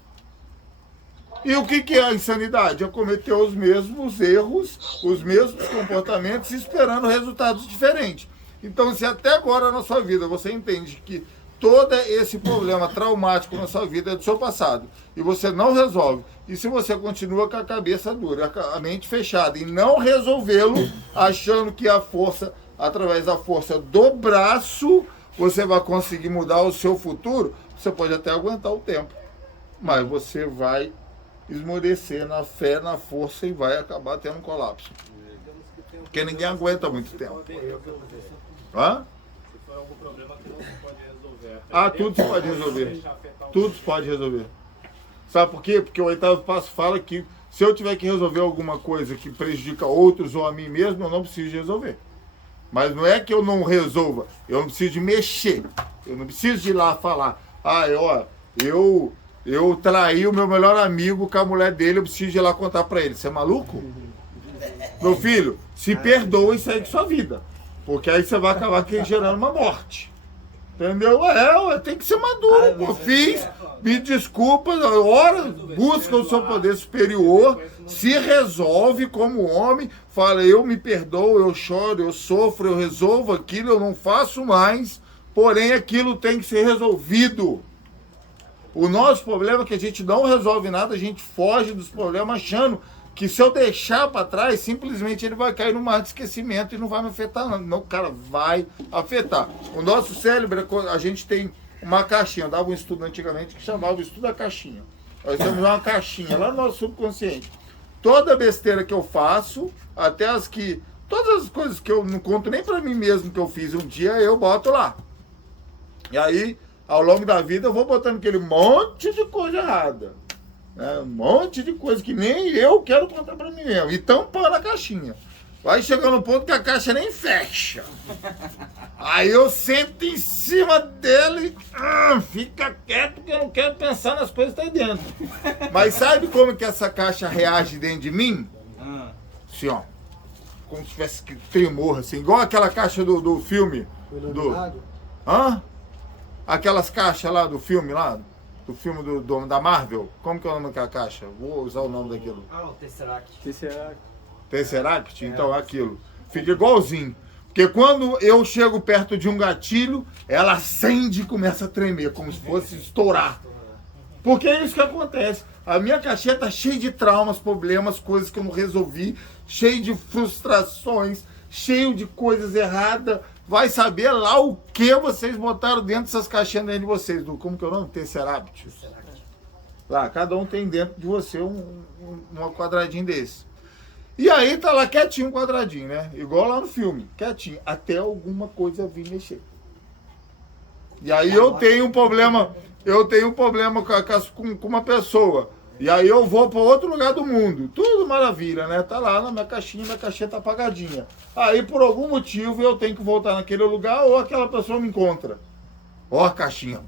E o que é a insanidade? É cometer os mesmos erros, os mesmos comportamentos, esperando resultados diferentes. Então, se até agora na sua vida você entende que todo esse problema traumático na sua vida é do seu passado, e você não resolve, e se você continua com a cabeça dura, a mente fechada, e não resolvê-lo, achando que a força, através da força do braço, você vai conseguir mudar o seu futuro, você pode até aguentar o tempo, mas você vai esmorecer na fé, na força e vai acabar tendo um colapso. Porque ninguém aguenta muito tempo. Hã? Se for algum problema que não se pode resolver. Ah, tudo se pode resolver. Tudo se pode resolver. Sabe por quê? Porque o 8º passo fala que se eu tiver que resolver alguma coisa que prejudica outros ou a mim mesmo, eu não preciso de resolver. Mas não é que eu não resolva, eu não preciso de mexer. Eu não preciso de ir lá falar, eu traí o meu melhor amigo com a mulher dele, eu preciso de ir lá contar pra ele. Você é maluco? Meu filho, se perdoa e segue sua vida. Porque aí você vai acabar gerando uma morte. Entendeu? Tem que ser maduro. Pô. Fiz, me desculpa, ora, busca o seu poder superior, se resolve como homem, fala, eu me perdoo, eu choro, eu sofro, eu resolvo aquilo, eu não faço mais, porém aquilo tem que ser resolvido. O nosso problema é que a gente não resolve nada, a gente foge dos problemas achando que se eu deixar para trás, simplesmente ele vai cair no mar de esquecimento e não vai me afetar não. Não, cara, vai afetar. O nosso cérebro, a gente tem uma caixinha, eu dava um estudo antigamente que chamava o estudo da caixinha. Nós temos uma caixinha lá no nosso subconsciente. Toda besteira que eu faço, até todas as coisas que eu não conto nem para mim mesmo que eu fiz um dia, eu boto lá. E aí, ao longo da vida, eu vou botando aquele monte de coisa errada. Um monte de coisa que nem eu quero contar pra mim mesmo. E tampando a caixinha. Vai chegando no ponto que a caixa nem fecha. Aí eu sento em cima dele e fica quieto porque eu não quero pensar nas coisas que tá aí dentro. Mas sabe como que essa caixa reage dentro de mim? Assim, ó. Como se tivesse tremor, assim. Igual aquela caixa do filme. Aquelas caixas lá do filme lá. Do filme da Marvel. Como que é o nome daquela caixa? Vou usar o nome daquilo. O Tesseract. Tesseract? Então é aquilo. Fica igualzinho. Porque quando eu chego perto de um gatilho, ela acende e começa a tremer, como se fosse estourar. Porque é isso que acontece. A minha caixinha tá cheia de traumas, problemas, coisas que eu não resolvi, cheio de frustrações, cheio de coisas erradas. Vai saber lá o que vocês botaram dentro dessas caixinhas dentro de vocês. Como que é o nome? Tesseract. Lá, cada um tem dentro de você um quadradinho desse. E aí tá lá quietinho um quadradinho, né? Igual lá no filme, quietinho. Até alguma coisa vir mexer. E aí eu tenho um problema com uma pessoa. E aí eu vou para outro lugar do mundo. Tudo maravilha, né? Tá lá na minha caixinha tá apagadinha. Aí por algum motivo eu tenho que voltar naquele lugar ou aquela pessoa me encontra. Ó a caixinha.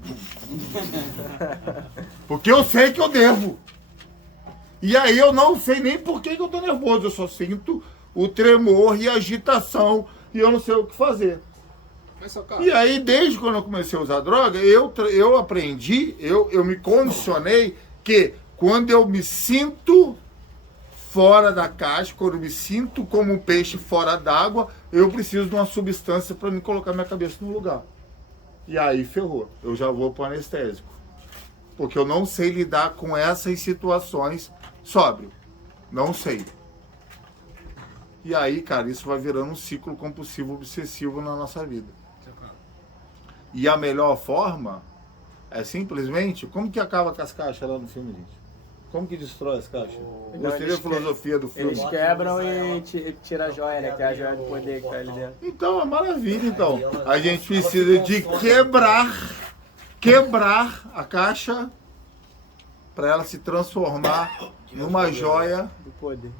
Porque eu sei que eu devo. E aí eu não sei nem por que eu tô nervoso. Eu só sinto o tremor e a agitação e eu não sei o que fazer. E aí desde quando eu comecei a usar droga, eu aprendi, eu me condicionei que quando eu me sinto fora da caixa, quando eu me sinto como um peixe fora d'água, eu preciso de uma substância para me colocar minha cabeça no lugar. E aí ferrou, eu já vou para o anestésico. Porque eu não sei lidar com essas situações sóbrio. Não sei. E aí, cara, isso vai virando um ciclo compulsivo obsessivo na nossa vida. E a melhor forma é simplesmente... Como que acaba com as caixas lá no filme, gente? Como que destrói as caixas? Não, Gostei da eles filosofia do filme. Eles quebram e tiram a joia, né? Que é a joia do poder que tá ali dentro. Então, é maravilha, então. A gente precisa de quebrar a caixa para ela se transformar numa joia Do poder.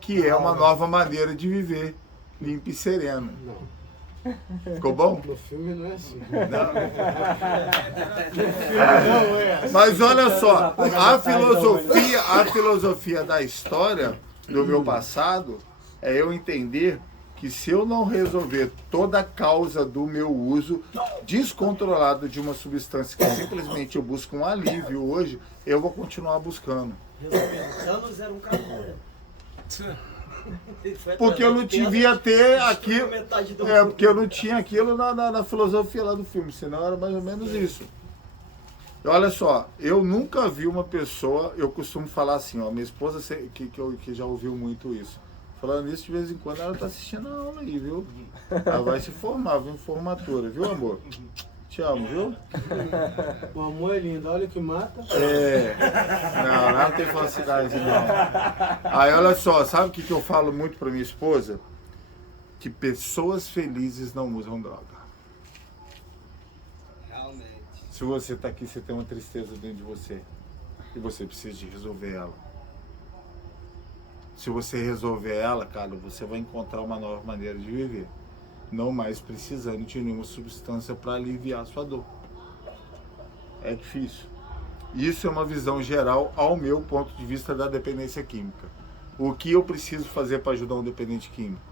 que é uma nova maneira de viver, limpo e sereno. Ficou bom? No filme não é assim. Mas olha só, a filosofia da história do meu passado é eu entender que se eu não resolver toda a causa do meu uso descontrolado de uma substância que simplesmente eu busco um alívio hoje, eu vou continuar buscando. Anos era um cara. Porque eu não devia ter aquilo. Porque eu não tinha aquilo na filosofia lá do filme, senão era mais ou menos isso. E olha só, eu nunca vi uma pessoa, eu costumo falar assim, ó, minha esposa que já ouviu muito isso. Falando isso, de vez em quando ela tá assistindo a aula aí, viu? Ela vai se formar, viu? Formatura, viu, amor? Te amo, viu? O amor é lindo, olha o que mata. Não, lá não tem falsidade, não. Aí, olha só, sabe o que eu falo muito pra minha esposa? Que pessoas felizes não usam droga. Realmente. Se você tá aqui, você tem uma tristeza dentro de você. E você precisa de resolver ela. Se você resolver ela, cara, você vai encontrar uma nova maneira de viver. Não mais precisando de nenhuma substância para aliviar a sua dor. É difícil. Isso é uma visão geral ao meu ponto de vista da dependência química. O que eu preciso fazer para ajudar um dependente químico?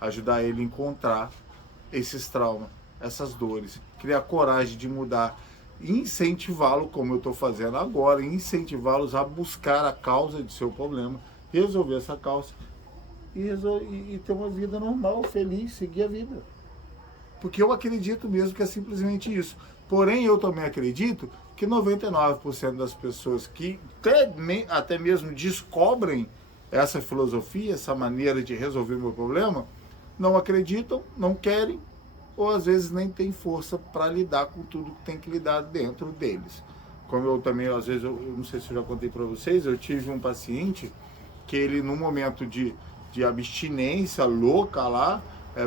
Ajudar ele a encontrar esses traumas, essas dores, criar coragem de mudar, incentivá-lo, como eu estou fazendo agora, incentivá-los a buscar a causa de seu problema, resolver essa causa e ter uma vida normal, feliz, seguir a vida. Porque eu acredito mesmo que é simplesmente isso. Porém, eu também acredito que 99% das pessoas que até mesmo descobrem essa filosofia, essa maneira de resolver o meu problema, não acreditam, não querem, ou às vezes nem têm força para lidar com tudo que tem que lidar dentro deles. Como eu também, às vezes, eu não sei se eu já contei para vocês, eu tive um paciente que ele, num momento de abstinência louca lá,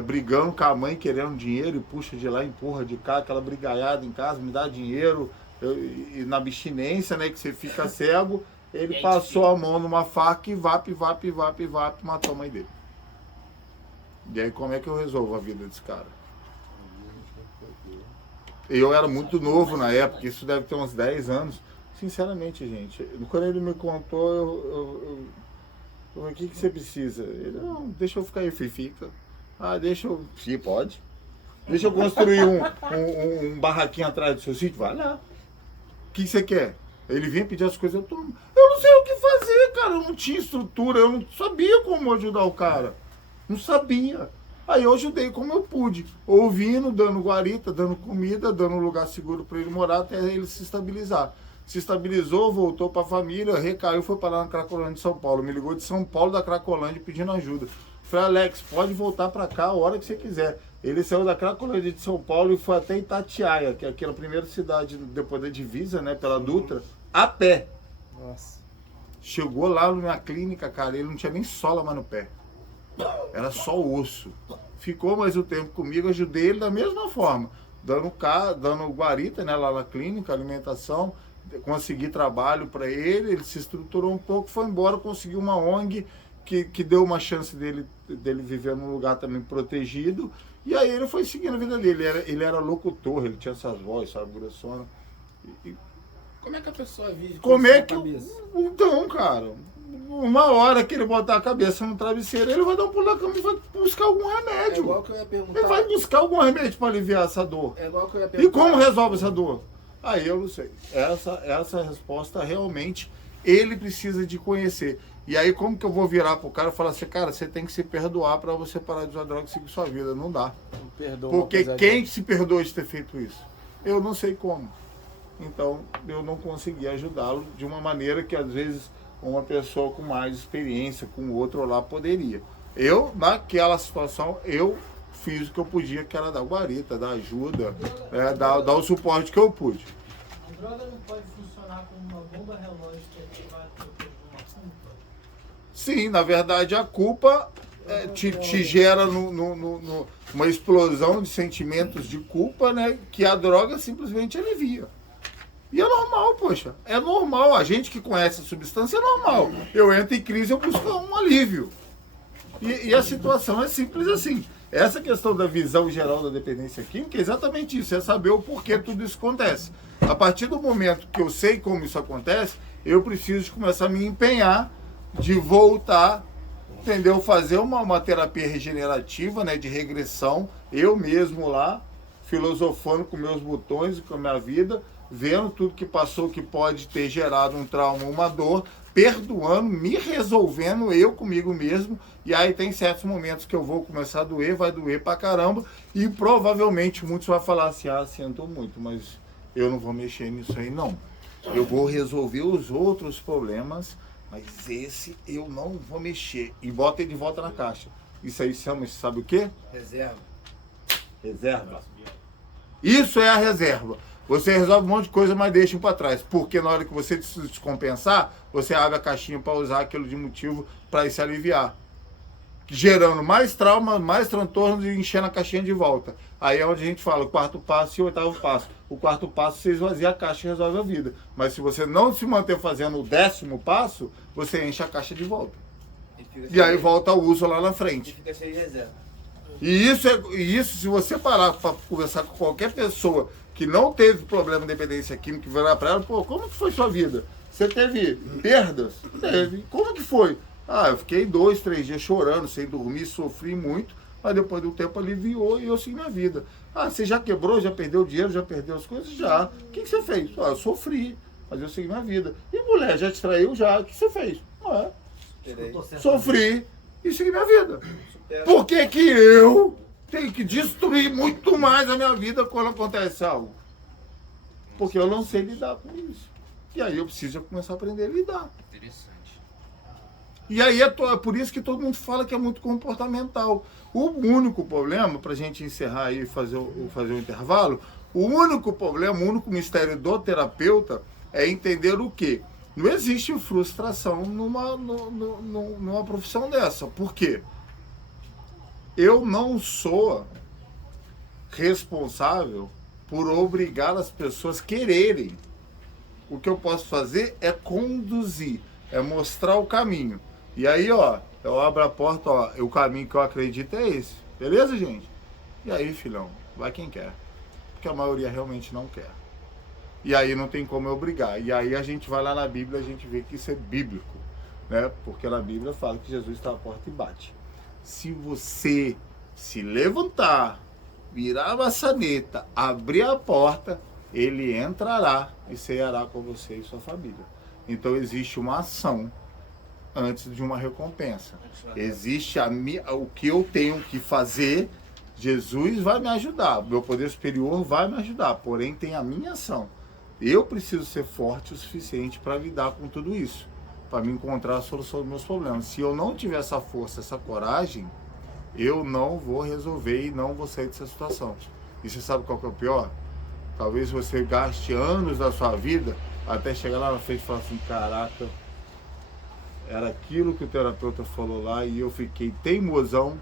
brigando com a mãe, querendo dinheiro, e puxa de lá, empurra de cá, aquela brigaiada em casa, me dá dinheiro, e na abstinência, né, que você fica cego, ele passou a mão numa faca e vape, matou a mãe dele. E aí como é que eu resolvo a vida desse cara? Eu era muito novo na época, isso deve ter uns 10 anos. Sinceramente, gente, quando ele me contou, eu o que você precisa? Ele, não, deixa eu ficar aí, fica. Ah, deixa eu... Sim, pode. Deixa eu construir um barraquinho atrás do seu sítio. Vai lá. O que você quer? Ele vinha pedir as coisas, eu não sei o que fazer, cara. Eu não tinha estrutura, eu não sabia como ajudar o cara. Não sabia. Aí eu ajudei como eu pude. Ouvindo, dando guarita, dando comida, dando um lugar seguro para ele morar até ele se estabilizar. Se estabilizou, voltou para a família, recaiu, foi para lá na Cracolândia de São Paulo. Me ligou de São Paulo da Cracolândia pedindo ajuda. Falei, Alex, pode voltar para cá a hora que você quiser. Ele saiu da Cracolândia de São Paulo e foi até Itatiaia, que é aquela primeira cidade depois da divisa, né, pela Dutra, a pé. Nossa. Chegou lá na clínica, cara, ele não tinha nem sola mais no pé. Era só osso. Ficou mais um tempo comigo, ajudei ele da mesma forma. Dando guarita, né, lá na clínica, alimentação. Consegui trabalho para ele se estruturou um pouco, foi embora, conseguiu uma ONG que deu uma chance dele viver num lugar também protegido, e aí ele foi seguindo a vida dele. Ele era locutor, ele tinha essas vozes, sabe, grossona. Como é que a pessoa vive Como é que... cabeça? Então, cara, uma hora que ele botar a cabeça no travesseiro, ele vai dar um pulo na cama e vai buscar algum remédio. É igual que eu ia perguntar. Ele vai buscar algum remédio para aliviar essa dor. É igual que eu ia perguntar. E como resolve essa dor? Aí eu não sei. Essa resposta realmente ele precisa de conhecer. E aí como que eu vou virar pro cara e falar assim, cara, você tem que se perdoar para você parar de usar droga e seguir sua vida? Não dá. Não perdoa. Porque quem se perdoa de ter feito isso? Eu não sei como. Então eu não consegui ajudá-lo de uma maneira que às vezes uma pessoa com mais experiência, com outro lá, poderia. Eu, naquela situação, eu fiz o que eu podia, que era dar guarita, dar ajuda, dar o suporte que eu pude. droga não pode funcionar como uma bomba relógio que ativa depois de uma culpa? Sim, na verdade a culpa te gera uma explosão de sentimentos de culpa, né? Que a droga simplesmente alivia. E é normal, poxa. É normal. A gente que conhece a substância é normal. Eu entro em crise, eu busco um alívio. E a situação é simples assim. Essa questão da visão geral da dependência química é exatamente isso. É saber o porquê tudo isso acontece. A partir do momento que eu sei como isso acontece, eu preciso começar a me empenhar de voltar, entendeu? Fazer uma terapia regenerativa, né, de regressão, eu mesmo lá, filosofando com meus botões e com a minha vida, vendo tudo que passou que pode ter gerado um trauma, uma dor, perdoando, me resolvendo eu comigo mesmo, e aí tem certos momentos que eu vou começar a doer, vai doer pra caramba, e provavelmente muitos vão falar assim, sinto muito, mas eu não vou mexer nisso aí não. Eu vou resolver os outros problemas, mas esse eu não vou mexer. E bota ele de volta na caixa. Isso aí chama, sabe o quê? Reserva. Reserva. Isso é a reserva. Você resolve um monte de coisa, mas deixa para trás. Porque na hora que você se descompensar, você abre a caixinha para usar aquilo de motivo para se aliviar. Gerando mais trauma, mais transtornos e enchendo a caixinha de volta. Aí é onde a gente fala o quarto passo e o oitavo passo. O quarto passo você esvazia a caixa e resolve a vida. Mas se você não se manter fazendo o 10º passo, você enche a caixa de volta. E aí volta ao uso lá na frente. E fica cheio de reserva. E isso, se você parar para conversar com qualquer pessoa que não teve problema de dependência química, que vai para ela, pô, como que foi sua vida? Você teve perdas? Teve. Como que foi? Eu fiquei 2, 3 dias chorando, sem dormir, sofri muito, mas depois do tempo aliviou e eu segui minha vida. Você já quebrou, já perdeu dinheiro, já perdeu as coisas? Já. O que você fez? Eu sofri, mas eu segui minha vida. E mulher, já te traiu? Já. O que você fez? Sofri e segui minha vida. Por que que eu tenho que destruir muito mais a minha vida quando acontece algo? Porque eu não sei lidar com isso. E aí eu preciso começar a aprender a lidar. Interessante. E aí é por isso que todo mundo fala que é muito comportamental. O único problema, para a gente encerrar aí e fazer o intervalo, o único problema, o único mistério do terapeuta é entender o quê? Não existe frustração numa profissão dessa. Por quê? Eu não sou responsável por obrigar as pessoas a quererem. O que eu posso fazer é conduzir, é mostrar o caminho. E aí, eu abro a porta, o caminho que eu acredito é esse. Beleza, gente? E aí, filhão, vai quem quer. Porque a maioria realmente não quer. E aí não tem como eu obrigar. E aí a gente vai lá na Bíblia, a gente vê que isso é bíblico, né? Porque na Bíblia fala que Jesus está à porta e bate. Se você se levantar, virar a maçaneta, abrir a porta, ele entrará e ceará com você e sua família. Então existe uma ação antes de uma recompensa. Existe o que eu tenho que fazer, Jesus vai me ajudar, meu poder superior vai me ajudar, porém tem a minha ação. Eu preciso ser forte o suficiente para lidar com tudo isso, para me encontrar a solução dos meus problemas. Se eu não tiver essa força, essa coragem, eu não vou resolver e não vou sair dessa situação. E você sabe qual que é o pior? Talvez você gaste anos da sua vida até chegar lá na frente e falar assim, caraca, era aquilo que o terapeuta falou lá e eu fiquei teimosão,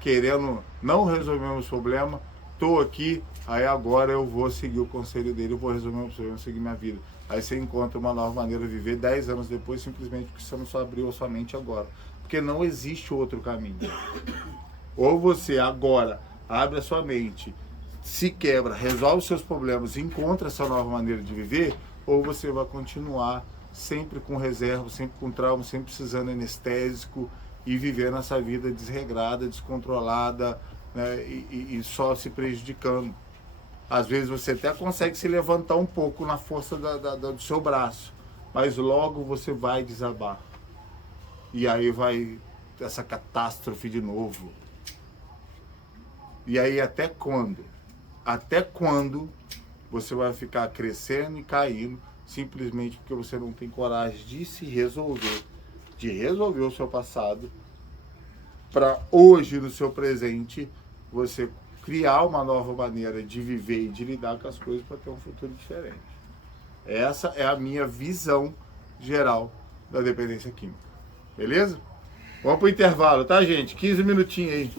querendo não resolver meus problemas, estou aqui, aí agora eu vou seguir o conselho dele, eu vou resolver meus problemas, seguir minha vida. Aí você encontra uma nova maneira de viver 10 anos depois, simplesmente porque você não só abriu a sua mente agora. Porque não existe outro caminho. Ou você agora abre a sua mente, se quebra, resolve os seus problemas, encontra essa nova maneira de viver, ou você vai continuar sempre com reserva, sempre com trauma, sempre precisando de anestésico e viver nessa vida desregrada, descontrolada, né, e só se prejudicando. Às vezes você até consegue se levantar um pouco na força do seu braço, mas logo você vai desabar. E aí vai essa catástrofe de novo. E aí até quando? Até quando você vai ficar crescendo e caindo simplesmente porque você não tem coragem de se resolver, de resolver o seu passado, para hoje, no seu presente, você criar uma nova maneira de viver e de lidar com as coisas para ter um futuro diferente. Essa é a minha visão geral da dependência química. Beleza? Vamos pro intervalo, tá, gente? 15 minutinhos aí.